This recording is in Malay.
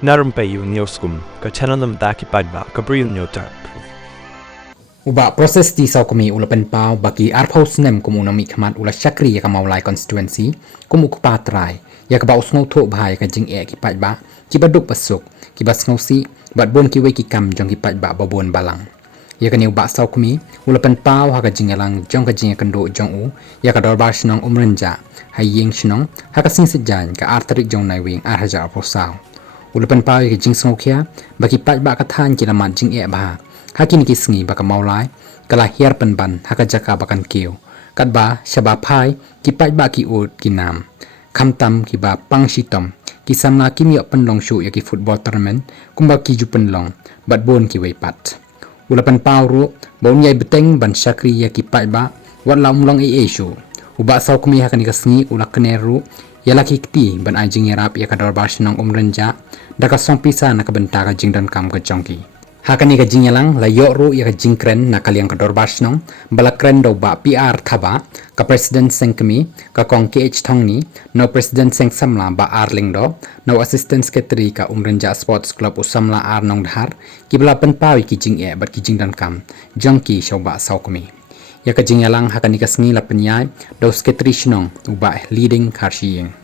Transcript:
Narum payu nioskum, ka chananam daki padba, ka bril nyotar. Uba proses di sau kami ulapan pau bagi arpaus nem kum unami khamat ula syakri ya kamaulai constituency kum ukupatrai ya ka baus ngau tho bhai ka jing e ki ba ki baduk pasuk ki bas ngau si bat bon ki we ki kam jong ki ba babon balang ya ka ni uba sau kami ulapan pau ha ka jing elang jong ka jing kendo jong u ya ka dorbar shnong umrenja hai yeng shnong ha ka sing sejan ka artarik jong nai wing ar haja posau ulapan pau ya ka jing ngau khia bagi ba ka than ki lamat jing e ba Hakin kisngi baka maulai kala hiar penban haka jaka bakan keu katba shaba phai ki pai ba ki ut ki nam khamtam ki ba pangshitom ki samla ki miok penlong shu ya ki football tournament kumba ki ju penlong bat bon ki wei pat ulapan pauru bon yai beteng ban shakri ya ki pai ba wat lam long e shu uba sau kumi haka ni kasngi ulak keneru ya laki kti ban ajing yarap ya kador basnong umrenja daka song pisa na kabenta ka jingdan kam ka jongki Hakani ka jinyalang la yoru ya ka jingkren na kaliang kador basnong bala kren do ba PR thaba ka president sengkemi ka kong KH thongni no president seng samla ba arling do no assistant secretary ka umrenja sports club usamla ar nong dhar ki bala penpawi ki jing e bat ki jingdan kam jongki shoba saukmi ya ka jinyalang hakani ka sngi la penyai do secretary shnong uba leading kharshiyeng